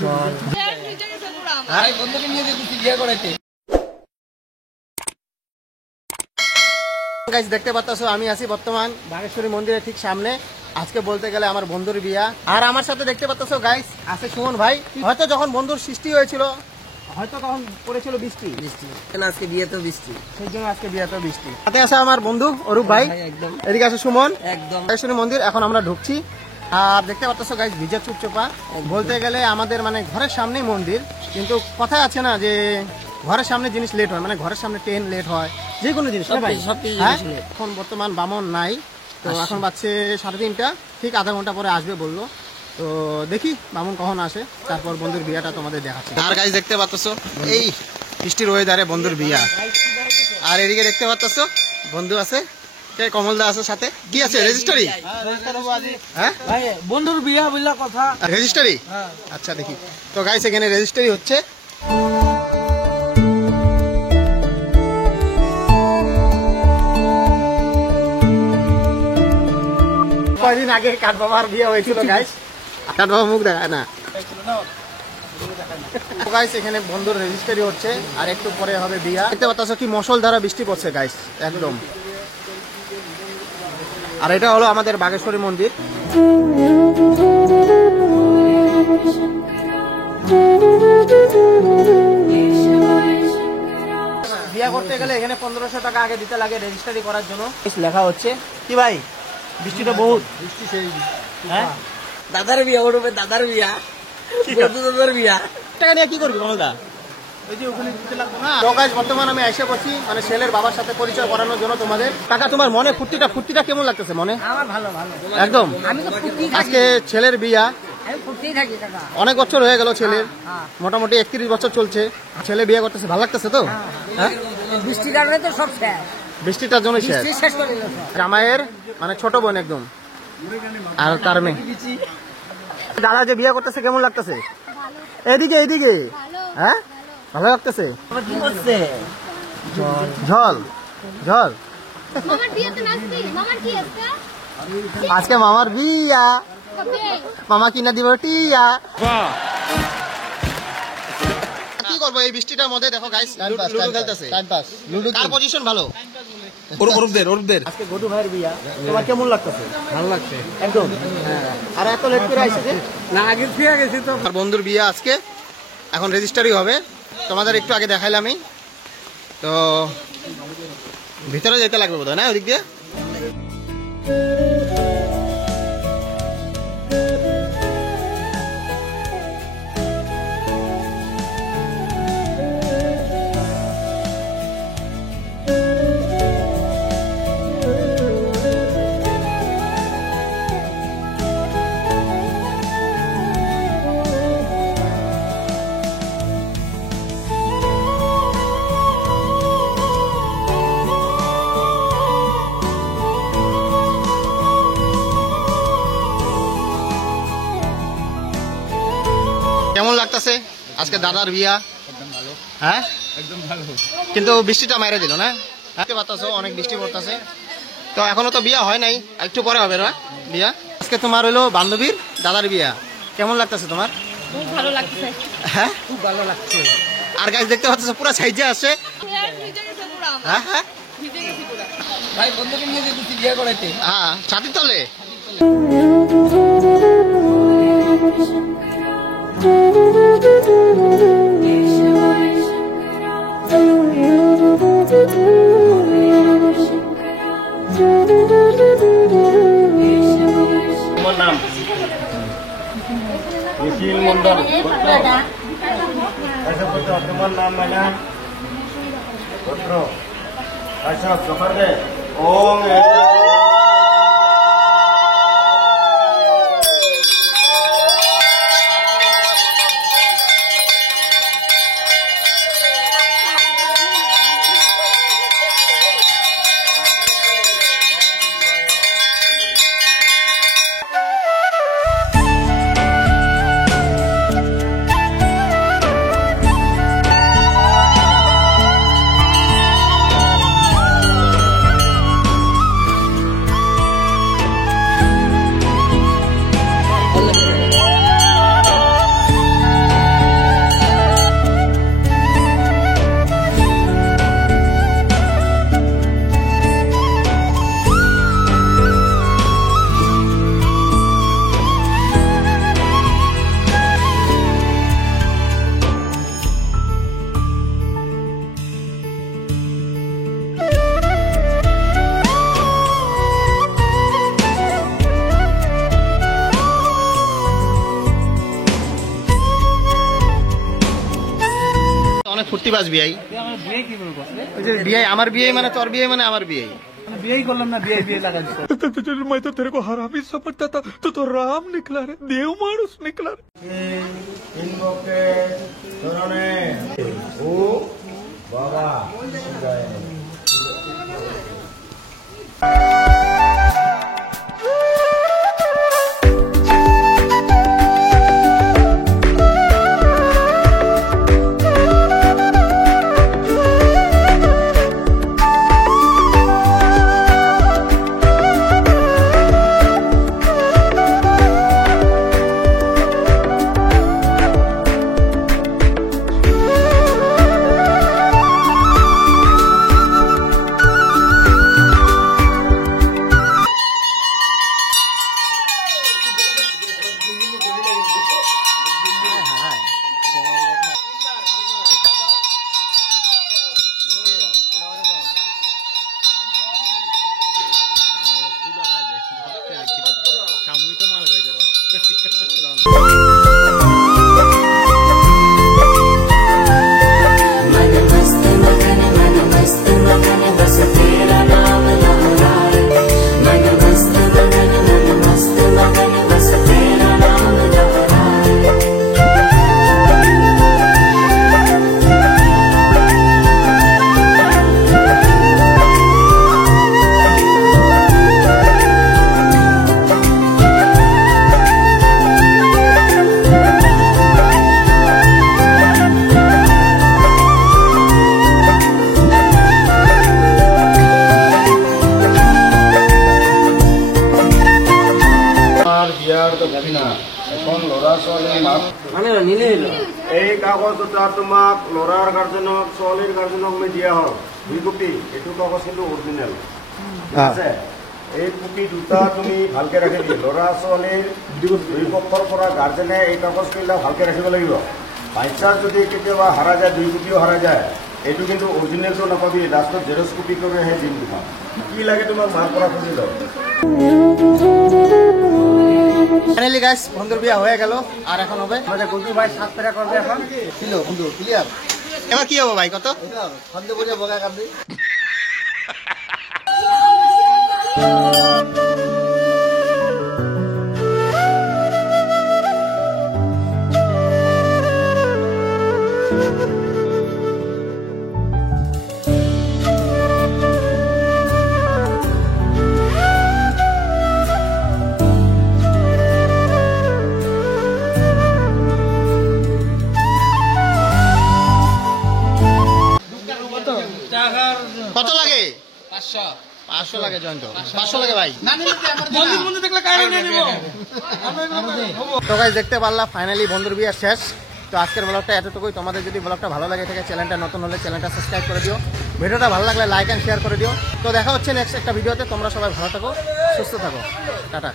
জল বন্ধুকে নিয়ে যেতে বিয়ে করাইতে। গাইস দেখতে পাচ্ছো আমি আছি বর্তমান বাগেশ্বরী মন্দিরের ঠিক সামনে। আজকে বলতে গেলে আমার বন্ধুর বিয়া, আর আমার সাথে দেখতে পাচ্ছো গাইস আছে সুমন ভাই। হয়তো যখন বন্ধুর সৃষ্টি হয়েছিল হয়তো তখন পড়েছিল বৃষ্টি, আজকে বিয়েতেও বৃষ্টি, সেই জন্য আজকে বিয়েতেও বৃষ্টি। সাথে আছে আমার বন্ধু অরূপ ভাই, একদম এদিকে আছে সুমন। একদম বাগেশ্বরী মন্দির এখন আমরা ঢুকছি। আর দেখতে পাচ্ছো গাইস ভিজা চুপচোপা। বলতে গেলে আমাদের মানে ঘরের সামনেই মন্দির, কিন্তু কথায় আছে না যে ঘরের সামনে জিনিস লেট হয়, মানে ঘরের সামনে ট্রেন লেট হয়, যে কোনো জিনিস। এখন বর্তমান বামন নাই, তো এখন বাজছে 3:30, ঠিক আধা ঘন্টা পরে আসবে বললো। তো দেখি বামন কখন আসে, তারপর বন্ধুর বিয়াটা তোমাদের দেখাচ্ছি। আর গাইস দেখতে পাচ্ছো এই বৃষ্টির ওয়েদারে বন্ধুর বিয়া। আর এদিকে দেখতে পাচ্ছো বন্ধু আছে, কমলদা আছে সাথে। কি আছে রেজিস্ট্রি? হ্যাঁ বন্ধুর বিয়া বললা কথা, রেজিস্ট্রি। আচ্ছা দেখি তো গাইস এখানে রেজিস্ট্রি হচ্ছে। কয়দিন আগে কাঠবাবার বিয়ে হয়েছিল গাইস, কাঠবাবা মুখ দেখায় না। গাইস এখানে বন্ধুর রেজিস্ট্রি হচ্ছে, আর একটু পরে হবে বিয়া। দেখতে পাচ্ছ কি মুষলধারা বৃষ্টি পড়ছে গাইস একদম। আর এটা হলো আমাদের বাগেশ্বরী মন্দির। বিয়া করতে গেলে এখানে 1500 টাকা আগে দিতে লাগে রেজিস্ট্রি করার জন্য। লেখা হচ্ছে কি ভাই, বৃষ্টিটা বহুত বৃষ্টি। সেই হ্যাঁ দাদার বিয়া ওরবে, দাদার বিয়া, দাদার বিয়া। টাকা নিয়ে কি করবি কমলদা? বর্তমান আমি এসে করছি মানে ছেলের বাবার সাথে পরিচয় করানোর জন্য তোমাদের। কাকা তোমার মনে ফুর্তিটা কেমন লাগতেছে মনে? আমার ভালো ভালো একদম। আজকে ছেলের বিয়া, অনেক বছর হয়ে গেল ছেলের, মোটামুটি 31 বছর চলছে। ছেলে বিয়ে করতেছে, ভালো লাগতেছে তো? হ্যাঁ বৃষ্টির কারণে তো সব শেষ, বৃষ্টিটার জন্য শেষ করে দিল। জামাইয়ের মানে ছোট বোন একদম, আর তার মেয়ে। দাদা যে বিয়ে করতেছে কেমন লাগতেছে? এদিকে এদিকে হ্যাঁ ভালো লাগতেছে। ঝল ঝল আজকে মামার বিয়া, মামা কিনা দিব টিয়া। কি করবো এই বৃষ্টিটার মধ্যে? দেখো গাইস লুডো খেলতেছে, টাইম পাস। লুডো কার পজিশন ভালো? অরূপদের। আজকে গডু ভাইয়ের বিয়া, তোমার কেমন লাগতেছে? ভালো লাগছে একদম। আর এত লেট করে আইছে যে না, আগে ফিরে গেছি তো। আর বন্ধুর বিয়া আজকে, এখন রেজিস্ট্রি হবে। তোমাদের একটু আগে দেখাইলামই তো, ভিতরে যেতে লাগবে বোধহয় না ওদিক দিয়ে। কেমন লাগতেছে আজকে দাদার বিয়া? একদম ভালো। হ্যাঁ একদম ভালো, কিন্তু বৃষ্টিটা মাইরে দিল না? দেখতে পাচ্ছ অনেক বৃষ্টি পড়তেছে। তো এখনো তো বিয়া হয় নাই, একটু পরে হবে না বিয়া। আজকে তোমার হলো বান্ধবীর দাদার বিয়া, কেমন লাগতেছে তোমার? খুব ভালো লাগছে। হ্যাঁ খুব ভালো লাগছে। আর গাইস দেখতে পাচ্ছ পুরো সাইজে আছে। হ্যাঁ হ্যাঁ ভাই বন্ধুকে নিয়ে যেতে বিয়ে করাইতে। হ্যাঁ ছাতির তলে। তোমার নাম? নিখিল মন্ডল। তোমার নাম মাইনা ভদ্র। আচ্ছা সকাল দে ওং। ফুর্তিবাজ বিয়াই আমার বিয়ে কি বলবো ওই যে বিয়াই আমার বিয়াই মানে তোর বিয়ে মানে আমার বিয়াই আমি বিয়েই করলাম না বিয়ে বিয়ে লাগাচ্ছি मैं तो तेरे को हरामी समझता था तो राम निकला रे देव मानुस निकला रे তিনবকে চরণে ও বাবা জয়। বিয়ার তো যাবি না এখন ল'ৰা ছোৱালী মাক মানে নিলে এলো এই কাগজ দুটা তোমাক ল'ৰাৰ গাৰ্জেনক ছোৱালীৰ গাৰ্জেনক মই দিয়া হ'ল 2 কপি। এইটো কাগজ কিন্তু অৰিজিনেল আছে। এই কপি দুটা তুমি ভালকে ৰাখিবি। ল'ৰা ছোৱালীৰ দুই পক্ষৰ পৰা গাৰ্জেনে এই কাগজবিলাক ভালকে ৰাখিব লাগিব। বাইচাৰ যদি কেতিয়াবা হাৰা যায় 2 কপিও হাৰা যায় এইটো কিন্তু অৰিজিনেলটো নাপাবি। লাষ্টত জেৰক্স কপি কৰিহে দিম তোমাক। কি লাগে তোমাক মাৰ পৰা খুজি লওঁ। ফাইনালি গাইস বন্ধুর বিয়া হয়ে গেল আর এখন হবে আমাদের গুড্ডু ভাই 7 টাকা করবে এখন কিলো বন্ধু ক্লিয়ার। এবার কি হবে ভাই কত সন্দেহ করে বগা কান্দি কত লাগে 500 লাগে জয়েন্ট 500 লাগে ভাই। তো গাইস দেখতে পারলা ফাইনালি বন্ধুর বিয়ে শেষ। তো আজকের ব্লগটা এতটুকুই। তোমাদের যদি ব্লগটা ভালো লাগে থাকে চ্যানেলটা নতুন হলে চ্যানেলটা সাবস্ক্রাইব করে দিও। ভিডিওটা ভালো লাগলে লাইক এন্ড শেয়ার করে দিও। তো দেখা হচ্ছে নেক্সট একটা ভিডিওতে। তোমরা সবাই ভালো থাকো সুস্থ থাকো টাটা।